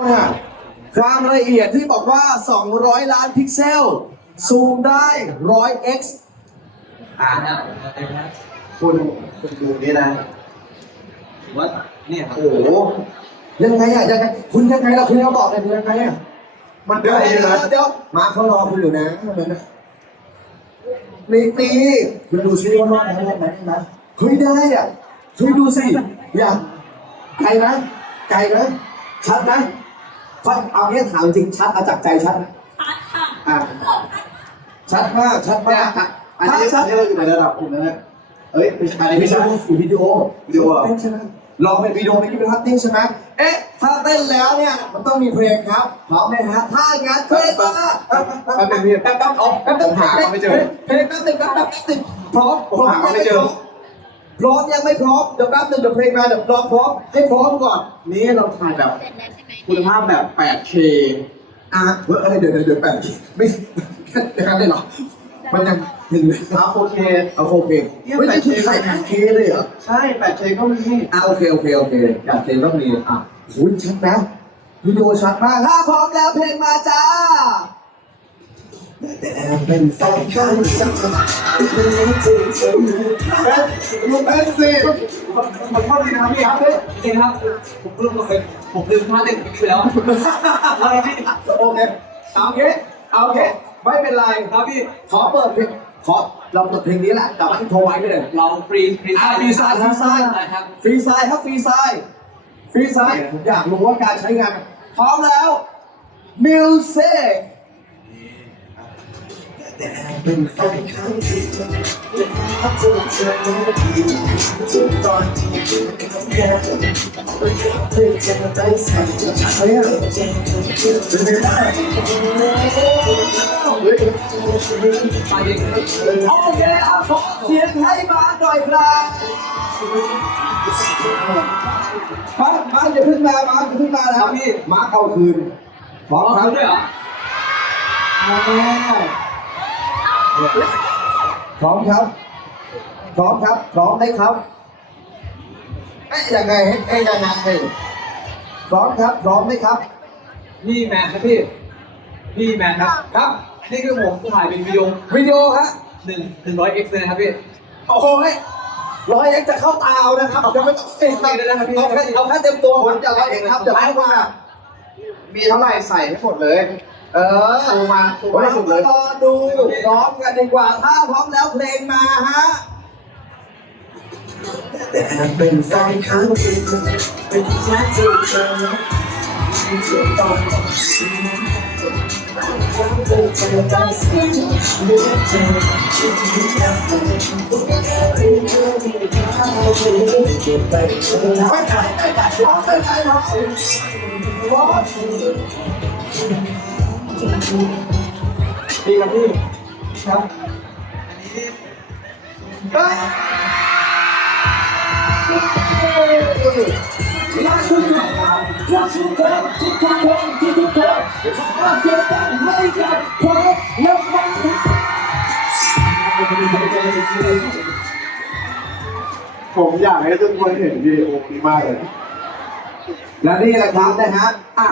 เนี่ยความละเอียดที่บอกว่า 200 ล้านพิกเซล ซูมได้ 100x อ่าครับเต็มครับคุณคุณดูนี่นะว่าเนี่ยครับโอ้โหยังไงอะยังไงคุณยังไงล่ะคุณเอาบอกเลยคุณยังไงอะมันเดี๋ยวได้เดี๋ยวนะเดี๋ยวมาเขารอคุณอยู่นะเดี๋ยวนะนี่ตีคุณดูซิว่ารอดไหมรอดไหมนะเฮ้ยได้อะเฮ้ยดูสิ อย่าไกลนะไกลนะชัดนะ ชัดเอาเนี้ยถามจริงชัดเอาจากใจชัดนะชัดค่ะอะชัดมากชัดมากอันนี้ชัอัดนนี้เราอยู่ในระดับคุณนะฮะเอ้ยไม่ใช่ไม่ไม่ใช่ใช่วิดีโอวิดีโอเหรอเต้นใช่ไหมลองเป็นวิดีโอไม่ได้เป็นภาพเต้นใช่ไหมเอ๊ะถ้าเต้นแล้วเนี่ยมันต้องมีเพลงครับพร้อมไหมฮะถ้างั้นเพลงมาแป๊บแป๊บแป๊บแป๊บเอาแป๊บแป๊บผมหาไม่เจอเพลงแป๊บหนึ่งแป๊บแป๊บแป๊บหนึ่งพร้อมผมหาไม่เจอ พร้อมยังไม่พร้อมเดี๋ยวแป๊บหนึ่งเดี๋ยวเพลงมาเดี๋ยวพร้อมพร้อมให้พร้อมก่อน นี่เราถ่ายแบบเสร็จแล้วใช่ไหมคุณภาพแบบ 8K อะเฮ้ยเอ้ยเดี๋ยวเดี๋ยวเดี๋ยวแป๊บไม่แค่แค่ได้หรอ มันยังถึงเลยครับ 4K เอาโอเคเฮ้ยนี่คือถ่ายแค่เคเลยเหรอ ใช่ 8K ก็มีอะโอเคโอเคโอเคอยากเพลงต้องมีอะหุยชัดนะวิดีโอชัดมากถ้าพร้อมแล้วเพลงมาจ้าแต่ เป็นแฟนข้างฉันเป็นที่เธอลูกเอ็นสิมันข้อดีนะครับพี่ครับจริงครับ ผมลืมตัวเองผมลืมท่าเต้นไปแล้วอะไรพี่โอเคเอาโอเคเอาโอเคไม่เป็นไรครับพี่ ขอเปิดเพลงขอเราเปิดเพลงนี้แหละแต่ว่าโทรไว้เลยเราฟรีฟรีฟรีไซด์ฟรีไซด์ครับฟรีไซด์ครับฟรีไซด์ฟรีไซด์ผมอยากรู้ว่าการใช้งาน พร้อมแล้วมิวสิก ต่เป็นแฟนครั้งที่เธอเป็นภาเธอเจอในทีจนตอนที่อยู่กับแกเพื่อเพื่อจะได้ใส่เฮ้ยเจนเธอเจอจะไม่ได้โอเคเอาขอเสียงให้มาหน่อยครับมามาอย่าพิ่งมามาอย่าเพิ่งมาแล้วพี่มาเอาคืนพร้อมอ๋อครับด้วยเหรอ พร้อมครับ พร้อมครับ พร้อมไหมครับเอ๊ะยังไงเอ๊ะยังไงเอ๊ะพร้อมครับ พร้อมไหมครับพี่แมนครับพี่พี่แมนครับ ครับ นี่คือผมถ่ายเป็นวิดีโอวิดีโอฮะหนึ่งหนึ่งร้อยเอ็กซ์เลยนะครับพี่ โอ้โหร้อยเอ็กจะเข้าตาเอานะครับยังไม่ต้องเต็มไม่ได้นะครับพี่เอาแค่เอาแค่เต็มตัวผมจะร้อยเอ็กครับจะเข้ามามีเท่าไหร่ใส่ให้หมดเลย เออซูมมาซูมมาให้เราสุดเลย รอดูพร้อมกันดีกว่า ถ้าพร้อมแล้วเพลงมาฮะ แต่เป็นแฟนครั้งที่เธอเป็นแค่ที่เธอจนตอนที่เพื่อจะได้ใส่เมื่อเธอคิดถึงกันที่เธอมีค่าเก็บไปเธอไปไหนไปไหนพร้อมไปไห นพร้อมพร้อมพี่ครับพี่ครับเฮ้ยรักทุกคนรักทุกคนทุกคนทุกคนขอเสียงดังให้กับผมแล้วมันผมอยากให้ทุกคนเห็นวิดีโอนี้มากเลย และนี่แหละครับนะฮะอะ